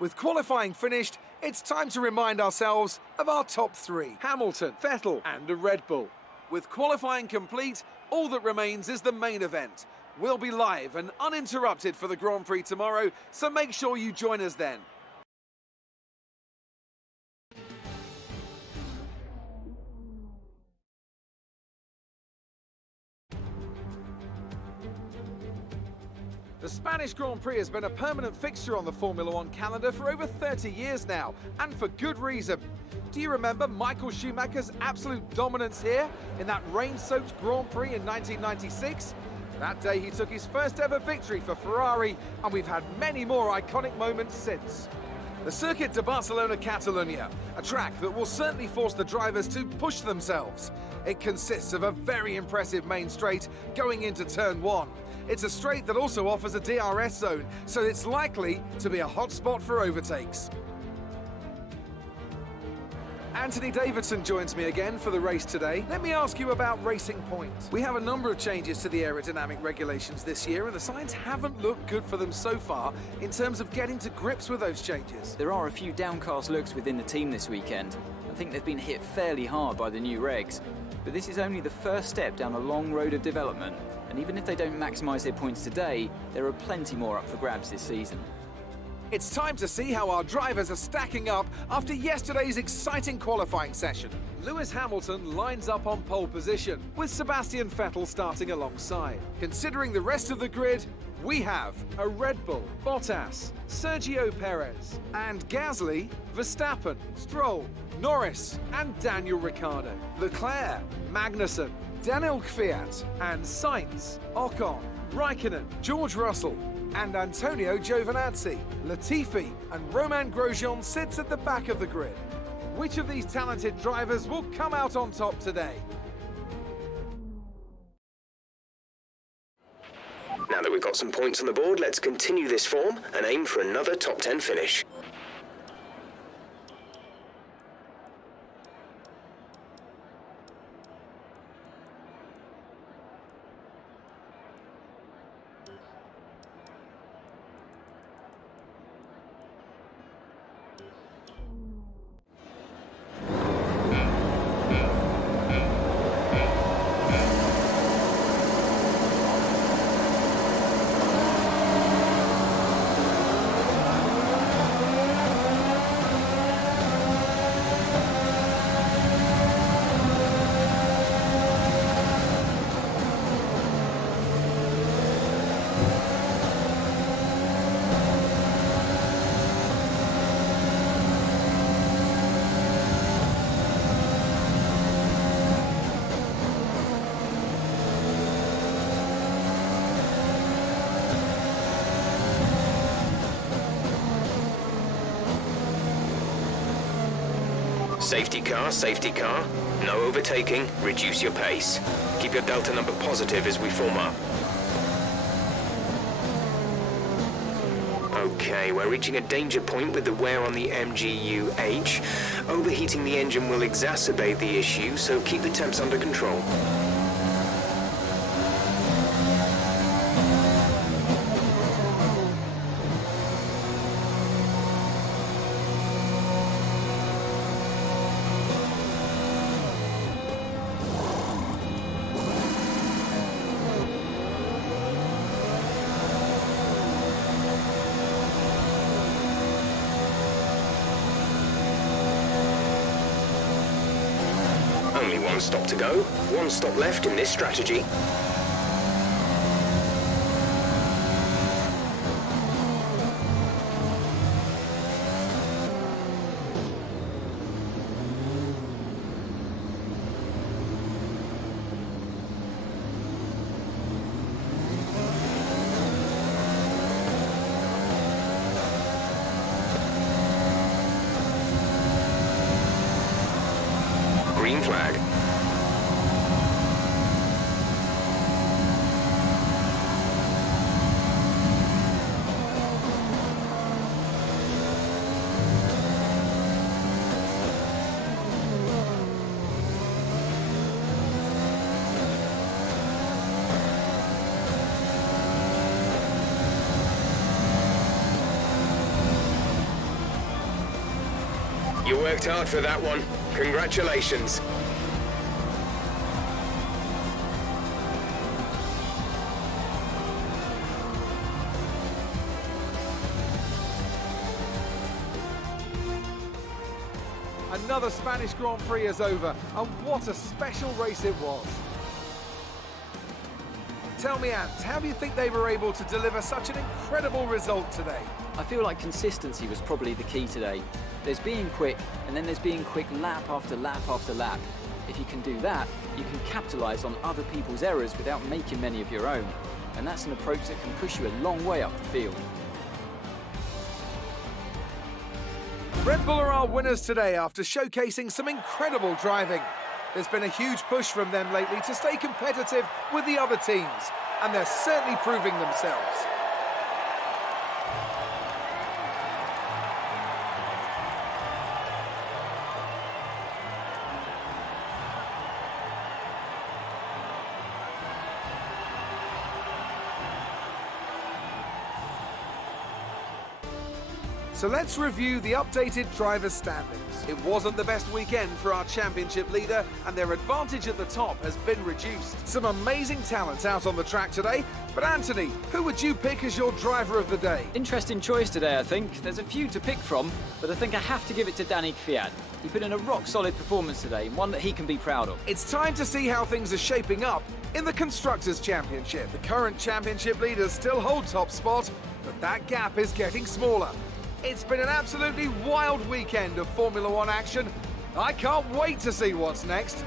With qualifying finished, it's time to remind ourselves of our top three. Hamilton, Vettel and a Red Bull. With qualifying complete, all that remains is the main event. We'll be live and uninterrupted for the Grand Prix tomorrow, so make sure you join us then. The Spanish Grand Prix has been a permanent fixture on the Formula One calendar for over 30 years now, and for good reason. Do you remember Michael Schumacher's absolute dominance here in that rain-soaked Grand Prix in 1996? That day he took his first ever victory for Ferrari, and we've had many more iconic moments since. The Circuit de Barcelona-Catalunya, a track that will certainly force the drivers to push themselves. It consists of a very impressive main straight going into turn one. It's a straight that also offers a DRS zone, so it's likely to be a hot spot for overtakes. Anthony Davidson joins me again for the race today. Let me ask you about Racing Point. We have a number of changes to the aerodynamic regulations this year, and the signs haven't looked good for them so far in terms of getting to grips with those changes. There are a few downcast looks within the team this weekend. I think they've been hit fairly hard by the new regs. But this is only the first step down a long road of development, and even if they don't maximise their points today, there are plenty more up for grabs this season. It's time to see how our drivers are stacking up after yesterday's exciting qualifying session. Lewis Hamilton lines up on pole position, with Sebastian Vettel starting alongside. Considering the rest of the grid, we have A Red Bull, Bottas, Sergio Perez, and Gasly, Verstappen, Stroll, Norris, and Daniel Ricciardo, Leclerc, Magnussen, Daniel Kvyat, and Sainz, Ocon, Raikkonen, George Russell, and Antonio Giovinazzi. Latifi and Romain Grosjean sits at the back of the grid. Which of these talented drivers will come out on top today? Now that we've got some points on the board, let's continue this form and aim for another top 10 finish. Safety car. No overtaking, reduce your pace. Keep your delta number positive as we form up. Okay, we're reaching a danger point with the wear on the MGU-H. Overheating the engine will exacerbate the issue, so keep the temps under control. Only one stop to go, one stop left in this strategy. Green flag. You worked hard for that one. Congratulations. Another Spanish Grand Prix is over, and what a special race it was. Tell me, Ant, how do you think they were able to deliver such an incredible result today? I feel like consistency was probably the key today. There's being quick, and then there's being quick lap after lap after lap. If you can do that, you can capitalise on other people's errors without making many of your own. And that's an approach that can push you a long way up the field. Red Bull are our winners today after showcasing some incredible driving. There's been a huge push from them lately to stay competitive with the other teams, and they're certainly proving themselves. So let's review the updated drivers' standings. It wasn't the best weekend for our championship leader, and their advantage at the top has been reduced. Some amazing talents out on the track today, but Anthony, who would you pick as your driver of the day? Interesting choice today, I think. There's a few to pick from, but I think I have to give it to Danny Kvyat. He put in a rock-solid performance today, and one that he can be proud of. It's time to see how things are shaping up in the Constructors' Championship. The current championship leaders still hold top spot, but that gap is getting smaller. It's been an absolutely wild weekend of Formula One action. I can't wait to see what's next.